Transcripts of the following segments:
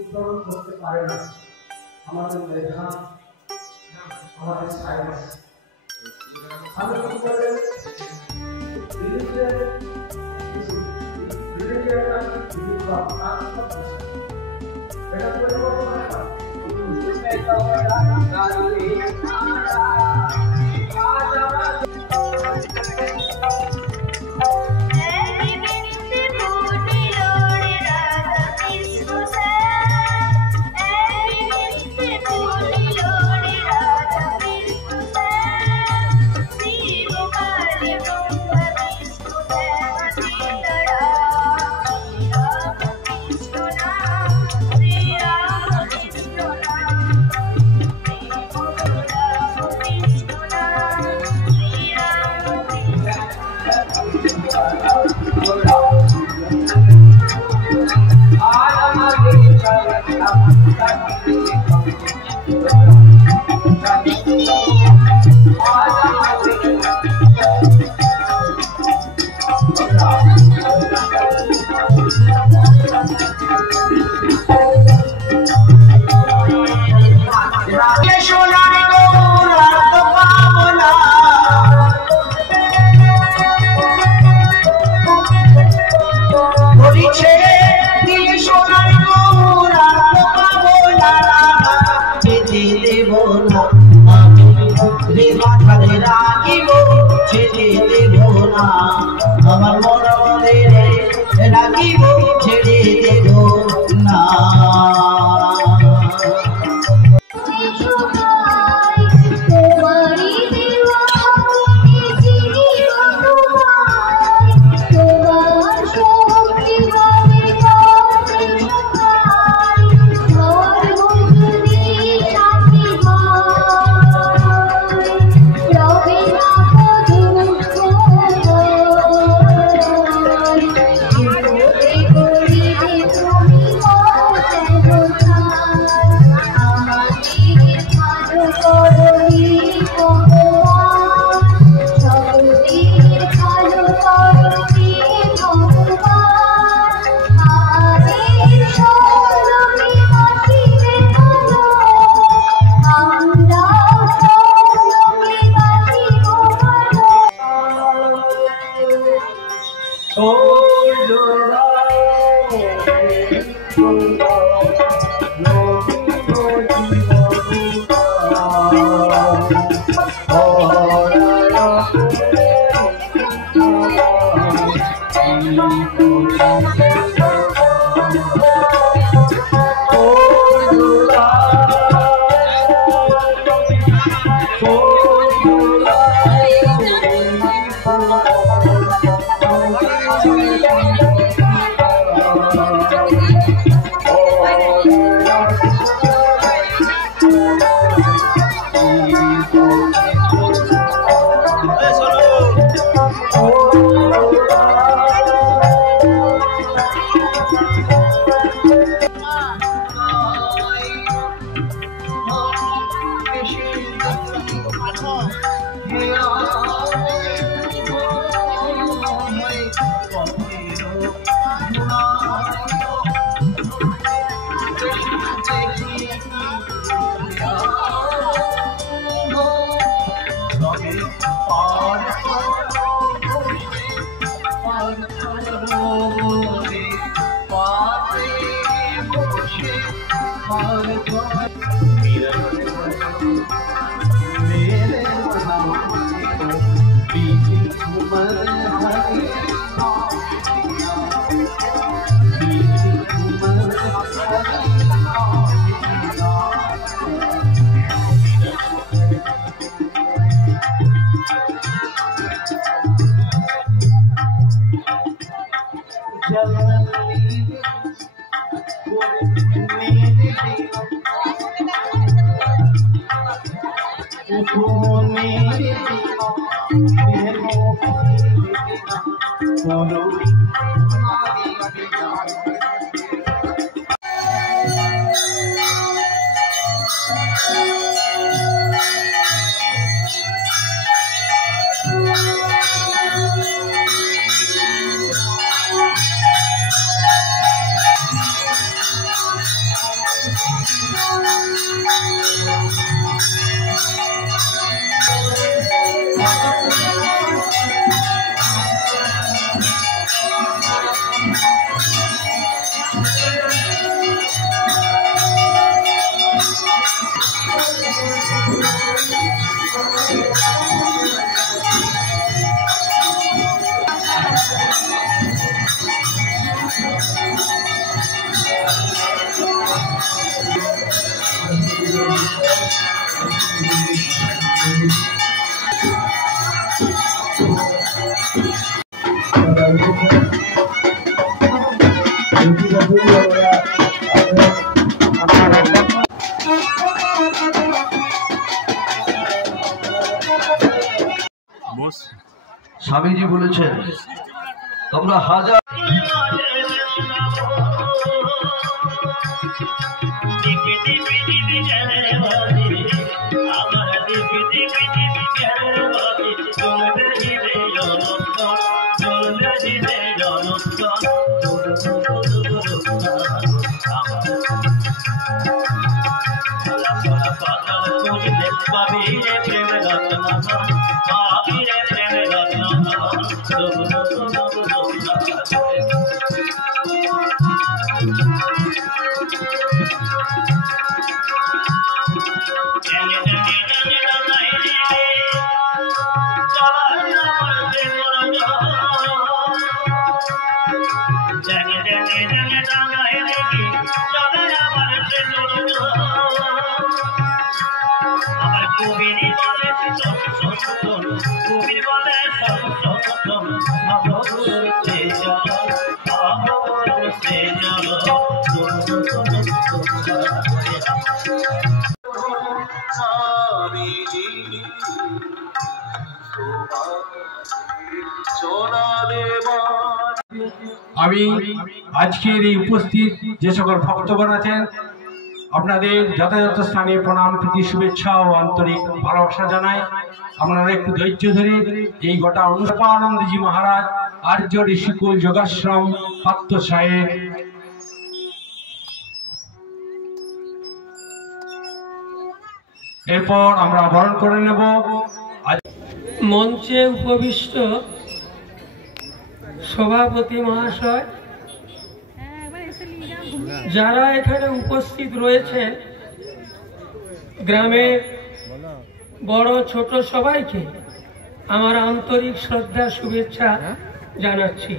উত্তরণ করতে পারে না। আমাদের মেধা, আমাদের সায়েন্স। আমি কি বলে আমার মনে রাখিব ছেড়ে দেব না। স্বামীজি বলেছেন তোমরা হাজার আমি আজকের এই উপস্থিত যে সকল ভক্তগণ আছেন আপনাদের যথাযথ স্থানে প্রণাম প্রীতি শুভেচ্ছা ও আন্তরিক ভালোবাসা জানাই। আপনারা একটু ধৈর্য ধরে এই গোটা অনুষ্পানন্দজি মহারাজ আর্য ঋষিকুল যোগাশ্রম পাত্র সাহেব এরপর আমরা বরণ করে নেব। মঞ্চে উপবিষ্ট সভাপতি মহাশয়, যারা এখানে উপস্থিত রয়েছেন, গ্রামের বড় ছোট সবাইকে আমার আন্তরিক শ্রদ্ধা শুভেচ্ছা জানাচ্ছি।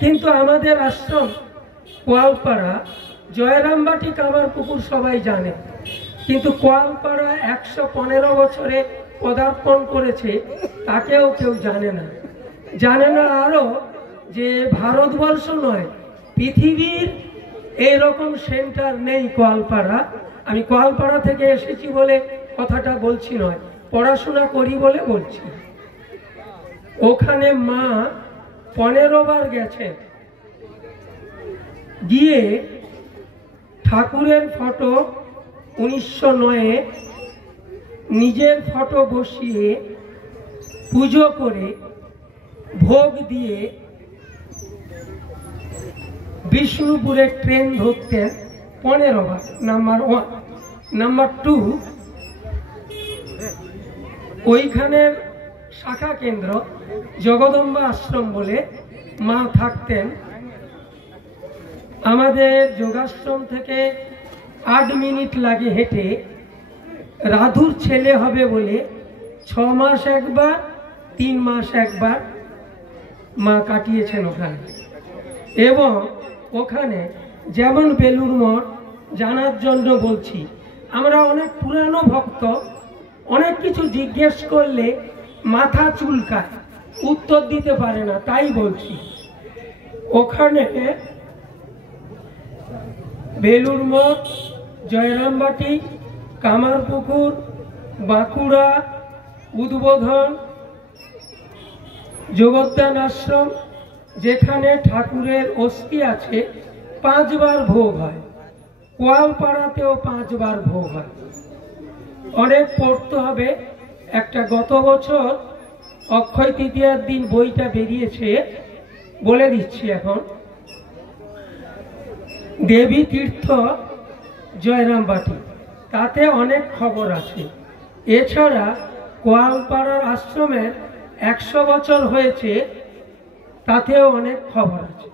কিন্তু আমাদের আশ্রম কোয়ালপাড়া জয়রামবাটি কামারপুকুর সবাই জানে, কিন্তু কোয়ালপাড়া 115 বছরে পদার্পণ করেছে তাকেও কেউ জানে না। জানে না আরো যে ভারতবর্ষ নয়, পৃথিবীর এরকম সেন্টার নেই কোয়ালপাড়া। আমি কোয়ালপাড়া থেকে এসেছি বলে কথাটা বলছি নয়, পড়াশোনা করি বলে বলছি। ওখানে মা 15 বার গেছে, গিয়ে ঠাকুরের ফটো 1909 নিজের ফটো বসিয়ে পুজো করে ভোগ দিয়ে বিষ্ণুপুরে ট্রেন ধরতেন 15 বার। নাম্বার 1। নাম্বার 2, ওইখানের শাখা কেন্দ্র জগদম্বা আশ্রম বলে মা থাকতেন। আমাদের যোগাশ্রম থেকে 8 মিনিট লাগে হেঁটে। রাধুর ছেলে হবে বলে 6 মাস একবার, 3 মাস একবার মা কাটিয়েছেন ওখানে। এবং ওখানে যেমন বেলুড় মঠ জানার জন্য বলছি, আমরা অনেক পুরানো ভক্ত, অনেক কিছু জিজ্ঞেস করলে মাথা চুলকায়, উত্তর দিতে পারে না, তাই বলছি। ওখানে বেলুড় মঠ, জয়রামবাটি, কামারপুকুর, বাঁকুড়া, উদ্বোধন, যোগদান আশ্রম, যেখানে ঠাকুরের অস্থি আছে 5 বার ভোগ হয়। কোয়ালপাড়াতেও 5 বার ভোগ হয়। অনেক পড়তে হবে। একটা গত বছর অক্ষয় তৃতীয়ার দিন বইটা বেরিয়েছে, বলে দিচ্ছি এখন। দেবী তীর্থ জয়রামবাটি, তাতে অনেক খবর আছে। এছাড়া কোয়ালপাড়ার আশ্রমের 100 বছর হয়েছে, তাতেও অনেক খবর আছে।